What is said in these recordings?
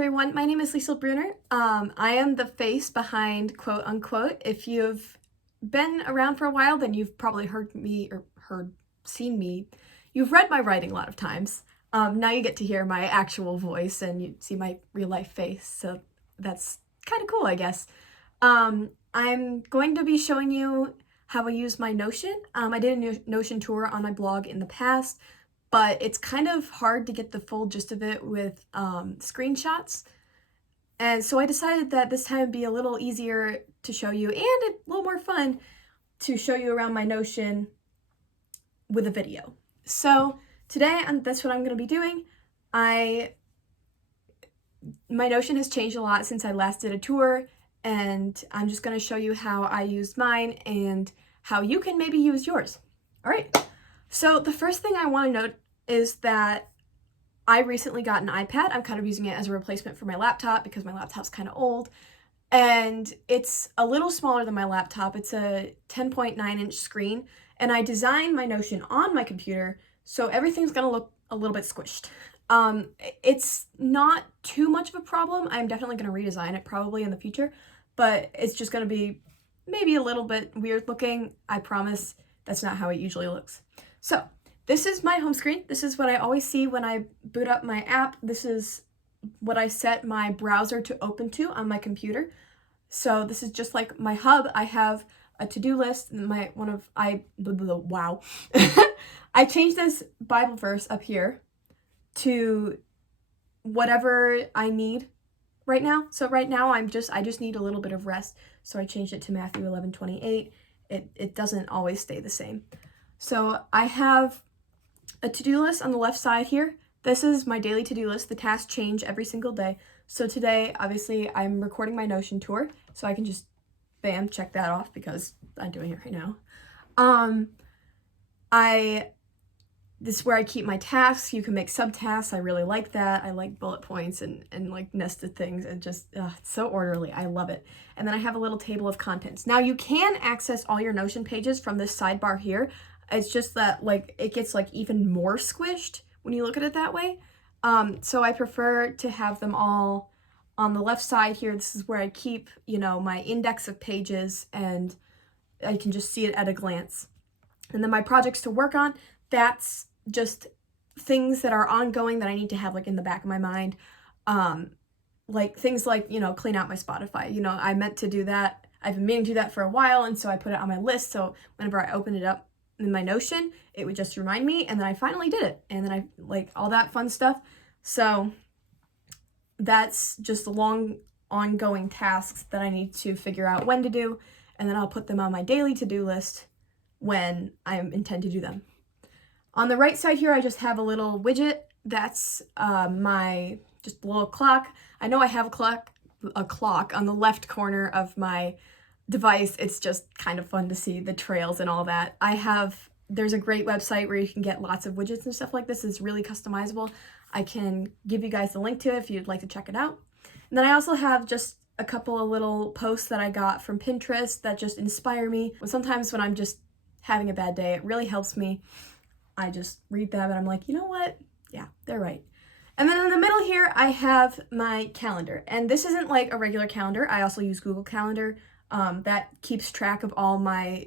everyone, my name is Lisa Bruner. I am the face behind quote unquote. If you've been around for a while, then you've probably heard me or seen me. You've read my writing a lot of times. Now you get to hear my actual voice and you see my real life face, so that's kind of cool, I guess. I'm going to be showing you how I use my Notion. I did a Notion tour on my blog in the past, but it's kind of hard to get the full gist of it with screenshots. And so I decided that this time would be a little easier to show you and a little more fun to show you around my Notion with a video. So today, that's what I'm going to be doing. My Notion has changed a lot since I last did a tour, and I'm just going to show you how I used mine and how you can maybe use yours. All right. So the first thing I want to note is that I recently got an iPad. I'm kind of using it as a replacement for my laptop because my laptop's kind of old. And it's a little smaller than my laptop. It's a 10.9-inch screen. And I designed my Notion on my computer, so everything's going to look a little bit squished. It's not too much of a problem. I'm definitely going to redesign it probably in the future, but it's just going to be maybe a little bit weird looking. I promise that's not how it usually looks. So this is my home screen. This is what I always see when I boot up my app. This is what I set my browser to open to on my computer. So this is just like my hub. I have a to-do list. Wow. I changed this Bible verse up here to whatever I need right now. So right now I just need a little bit of rest. So I changed it to Matthew 11:28. It doesn't always stay the same. So I have a to-do list on the left side here. This is my daily to-do list. The tasks change every single day. So today, obviously, I'm recording my Notion tour, so I can just, bam, check that off because I'm doing it right now. This is where I keep my tasks. You can make subtasks. I really like that. I like bullet points and like nested things, and just, it's so orderly. I love it. And then I have a little table of contents. Now you can access all your Notion pages from this sidebar here. It's just that like it gets like even more squished when you look at it that way. So I prefer to have them all on the left side here. This is where I keep, my index of pages, and I can just see it at a glance. And then my projects to work on, that's just things that are ongoing that I need to have like in the back of my mind. Like things like, clean out my Spotify. I meant to do that. I've been meaning to do that for a while, and so I put it on my list. So whenever I open it up in my Notion, it would just remind me, and then I finally did it. And then I like all that fun stuff. So that's just the long ongoing tasks that I need to figure out when to do, and then I'll put them on my daily to-do list when I intend to do them. On the right side here, I just have a little widget. That's my just little clock. I know I have a clock on the left corner of my device. It's just kind of fun to see the trails and all that. There's a great website where you can get lots of widgets and stuff like this. It's really customizable. I can give you guys the link to it if you'd like to check it out. And then I also have just a couple of little posts that I got from Pinterest that just inspire me. Sometimes when I'm just having a bad day, it really helps me. I just read them and I'm like, you know what? Yeah, they're right. And then in the middle here, I have my calendar. And this isn't like a regular calendar. I also use Google Calendar. That keeps track of all my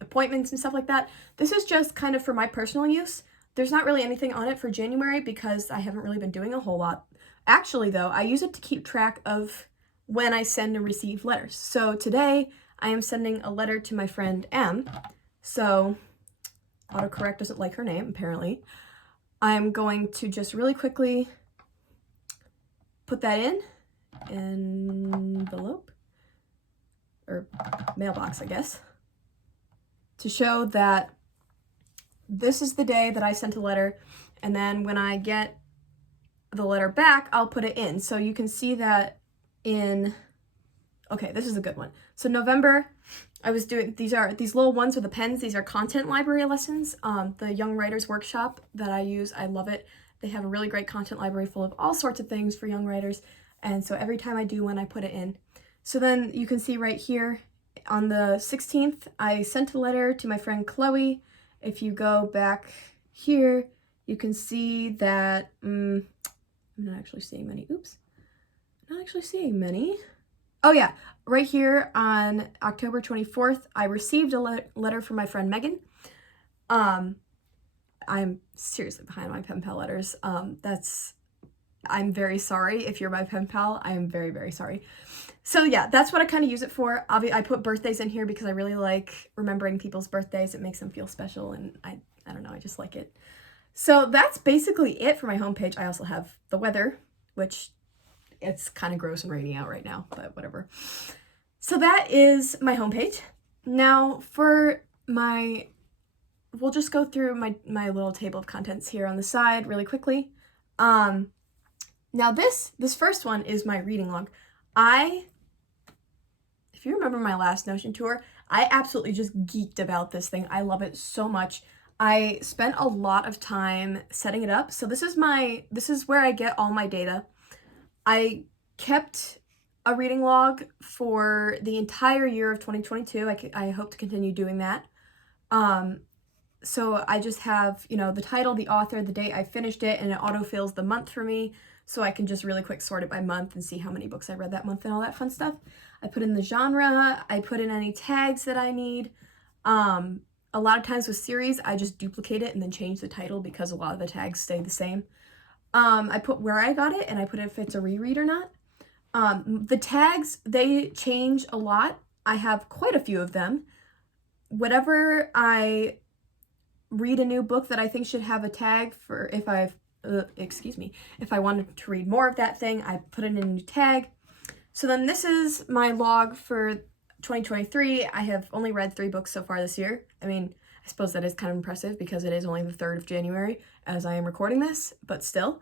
appointments and stuff like that. This is just kind of for my personal use. There's not really anything on it for January because I haven't really been doing a whole lot. Actually, though, I use it to keep track of when I send and receive letters. So today, I am sending a letter to my friend M. So autocorrect doesn't like her name, apparently. I'm going to just really quickly put that in envelope, or mailbox, I guess, to show that this is the day that I sent a letter, and then when I get the letter back, I'll put it in. So you can see that okay, this is a good one. So November, I was doing, these little ones with the pens. These are content library lessons. The Young Writers Workshop that I use, I love it. They have a really great content library full of all sorts of things for young writers. And so every time I do one, I put it in. So then you can see right here on the 16th, I sent a letter to my friend Chloe. If you go back here, you can see that, I'm not actually seeing many. Oops. Not actually seeing many. Oh yeah, right here on October 24th, I received a letter from my friend Megan. I'm seriously behind my pen pal letters. I'm very sorry if you're my pen pal. I am very, very sorry. So yeah, that's what I kind of use it for. I put birthdays in here because I really like remembering people's birthdays. It makes them feel special, and I don't know, I just like it. So that's basically it for my homepage. I also have the weather, which it's kind of gross and rainy out right now, but whatever. So that is my homepage. Now for we'll just go through my little table of contents here on the side really quickly. Now this first one is my reading log. If you remember my last Notion tour, I absolutely just geeked about this thing. I love it so much. I spent a lot of time setting it up. So this is where I get all my data. I kept a reading log for the entire year of 2022. I hope to continue doing that. So I just have, the title, the author, the date I finished it, and it autofills the month for me. So I can just really quick sort it by month and see how many books I read that month and all that fun stuff. I put in the genre, I put in any tags that I need. A lot of times with series, I just duplicate it and then change the title because a lot of the tags stay the same. I put where I got it, and I put if it's a reread or not. The tags, they change a lot. I have quite a few of them. Whatever I read a new book that I think should have a tag for if I wanted to read more of that thing, I put in a new tag. So then this is my log for 2023. I have only read 3 books so far this year. I mean, I suppose that is kind of impressive because it is only the 3rd of January as I am recording this, but still.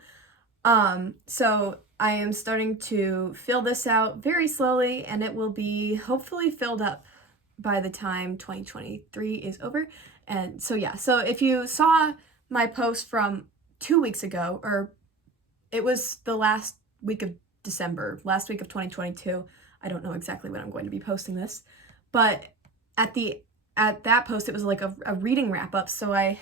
So I am starting to fill this out very slowly, and it will be hopefully filled up by the time 2023 is over. And so yeah, so if you saw my post from 2 weeks ago, or it was the last week of December, last week of 2022. I don't know exactly when I'm going to be posting this, but at that post, it was like a reading wrap up. So I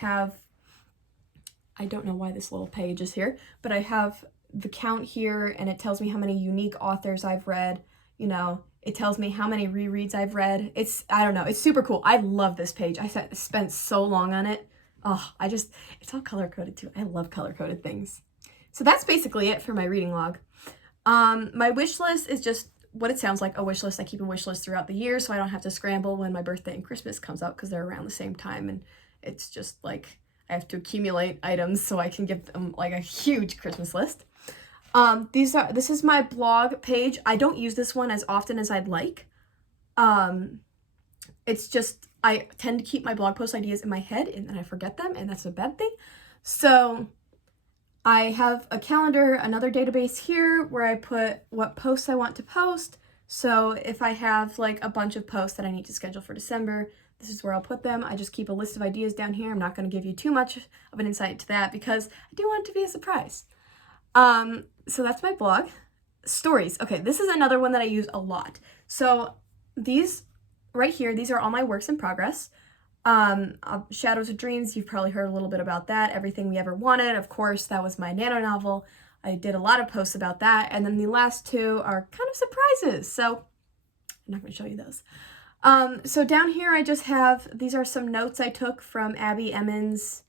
don't know why this little page is here, but I have the count here, and it tells me how many unique authors I've read. It tells me how many rereads I've read. I don't know, it's super cool. I love this page. I spent so long on it. Oh, it's all color-coded too. I love color-coded things. So that's basically it for my reading log. My wish list is just what it sounds like, a wish list. I keep a wish list throughout the year so I don't have to scramble when my birthday and Christmas comes up because they're around the same time, and it's just like I have to accumulate items so I can give them like a huge Christmas list. This is my blog page. I don't use this one as often as I'd like. It's just I tend to keep my blog post ideas in my head and then I forget them, and that's a bad thing. So I have a calendar, another database here where I put what posts I want to post. So if I have like a bunch of posts that I need to schedule for December, this is where I'll put them. I just keep a list of ideas down here. I'm not going to give you too much of an insight to that because I do want it to be a surprise. So that's my blog. Stories. Okay, this is another one that I use a lot. So these right here, these are all my works in progress. Shadows of Dreams, you've probably heard a little bit about that. Everything We Ever Wanted, of course, that was my nano novel. I did a lot of posts about that. And then the last 2 are kind of surprises. So I'm not going to show you those. So down here, I just have, these are some notes I took from Abby Emmons'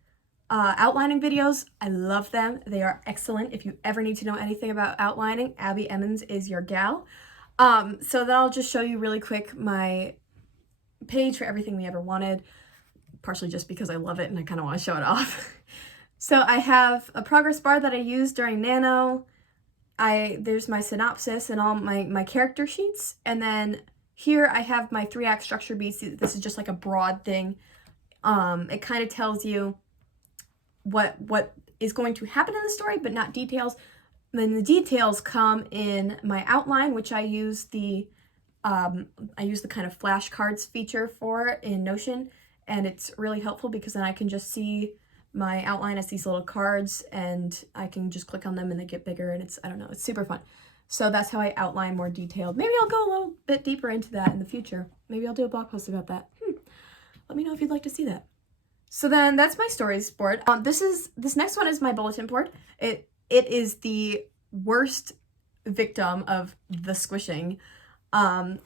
outlining videos. I love them. They are excellent. If you ever need to know anything about outlining, Abby Emmons is your gal. So then I'll just show you really quick my page for Everything We Ever Wanted, partially just because I love it and I kind of want to show it off. So I have a progress bar that I used during Nano. There's my synopsis and all my character sheets. And then here I have my 3-act structure beats. This is just like a broad thing. It kind of tells you what is going to happen in the story, but not details. Then the details come in my outline, which I use the kind of flashcards feature for in Notion, and it's really helpful because then I can just see my outline as these little cards, and I can just click on them and they get bigger, and it's super fun. So that's how I outline more detailed. Maybe I'll go a little bit deeper into that in the future. Maybe I'll do a blog post about that. Let me know if you'd like to see that. So then that's my stories board. This next one is my bulletin board. It is the worst victim of the squishing. I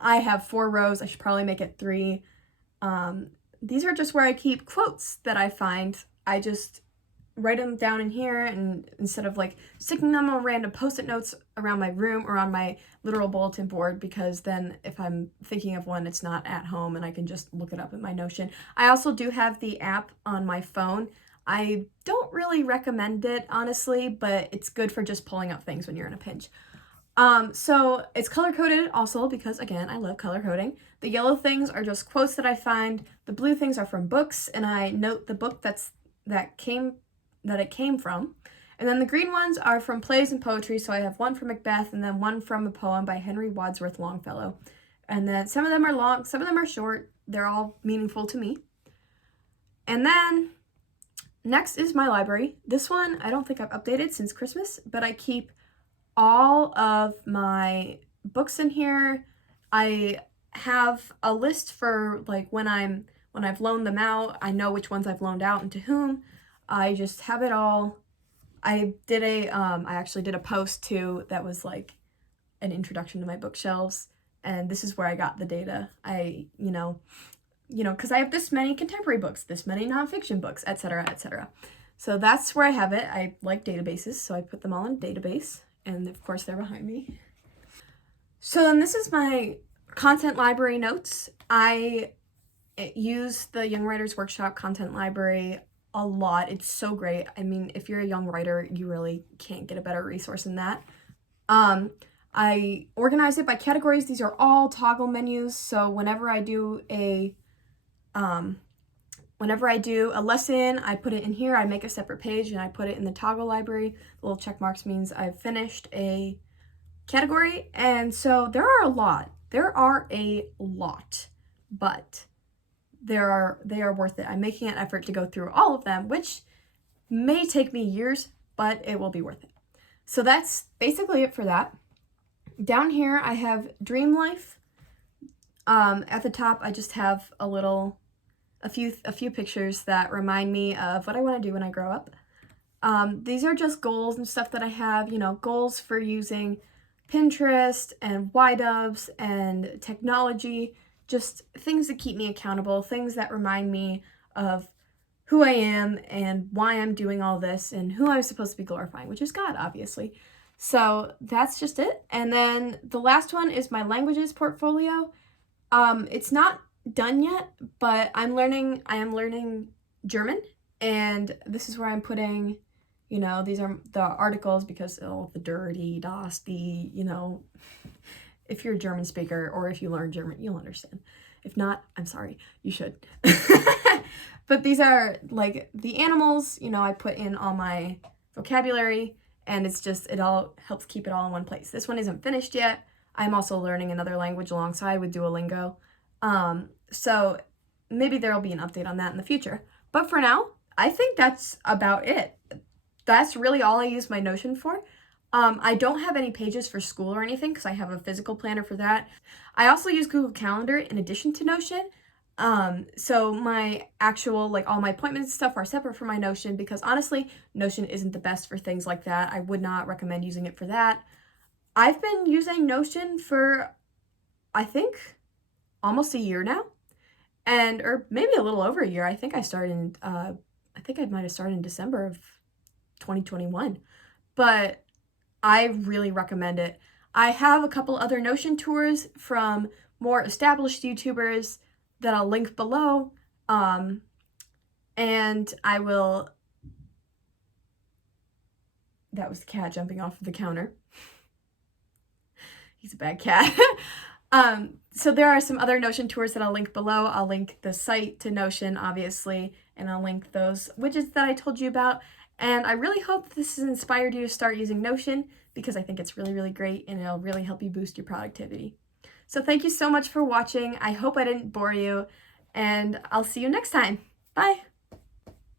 have 4 rows. I should probably make it 3. These are just where I keep quotes that I find. I just write them down in here, and instead of like sticking them on random post-it notes around my room or on my literal bulletin board, because then if I'm thinking of one, it's not at home and I can just look it up in my Notion. I also do have the app on my phone. I don't really recommend it, honestly, but it's good for just pulling up things when you're in a pinch. So it's color-coded also because, again, I love color coding. The yellow things are just quotes that I find. The blue things are from books, and I note the book that it came from. And then the green ones are from plays and poetry, so I have one from Macbeth and then one from a poem by Henry Wadsworth Longfellow. And then some of them are long, some of them are short. They're all meaningful to me. And then next is my library. This one I don't think I've updated since Christmas, but I keep all of my books in here. I have a list for like when I've loaned them out. I know which ones I've loaned out and to whom. I just have it all. I actually did a post too that was like an introduction to my bookshelves, and this is where I got the data. Because I have this many contemporary books, this many nonfiction books, etc., etc. So that's where I have it. I like databases, so I put them all in a database, and of course they're behind me. So then this is my content library notes. I use the Young Writers Workshop content library a lot. It's so great. I mean, if you're a young writer, you really can't get a better resource than that. I organize it by categories. These are all toggle menus, so whenever I do a lesson, I put it in here. I make a separate page and I put it in the toggle library. The little check marks means I've finished a category. And so there are a lot, but they are worth it. I'm making an effort to go through all of them, which may take me years, but it will be worth it. So that's basically it for that. Down here I have Dream Life. At the top I just have a few pictures that remind me of what I want to do when I grow up. These are just goals and stuff that I have, goals for using Pinterest and Y-Dubs and technology, just things that keep me accountable, things that remind me of who I am and why I'm doing all this and who I'm supposed to be glorifying, which is God, obviously. So that's just it. And then the last one is my languages portfolio. It's not done yet, but I am learning German, and this is where I'm putting, these are the articles because the dirty, das, the, if you're a German speaker or if you learn German, you'll understand. If not, I'm sorry, you should. But these are like the animals, I put in all my vocabulary, and it all helps keep it all in one place. This one isn't finished yet. I'm also learning another language alongside with Duolingo. So maybe there'll be an update on that in the future. But for now, I think that's about it. That's really all I use my Notion for. I don't have any pages for school or anything because I have a physical planner for that. I also use Google Calendar in addition to Notion. So my actual, all my appointments and stuff are separate from my Notion because honestly, Notion isn't the best for things like that. I would not recommend using it for that. I've been using Notion for, I think, almost a year now, or maybe a little over a year. I think I might have started in December of 2021, but I really recommend it. I have a couple other Notion tours from more established YouTubers that I'll link below, and that was the cat jumping off of the counter. He's a bad cat. So there are some other Notion tours that I'll link below. I'll link the site to Notion, obviously, and I'll link those widgets that I told you about. And I really hope this has inspired you to start using Notion because I think it's really, really great and it'll really help you boost your productivity. So thank you so much for watching. I hope I didn't bore you, and I'll see you next time. Bye!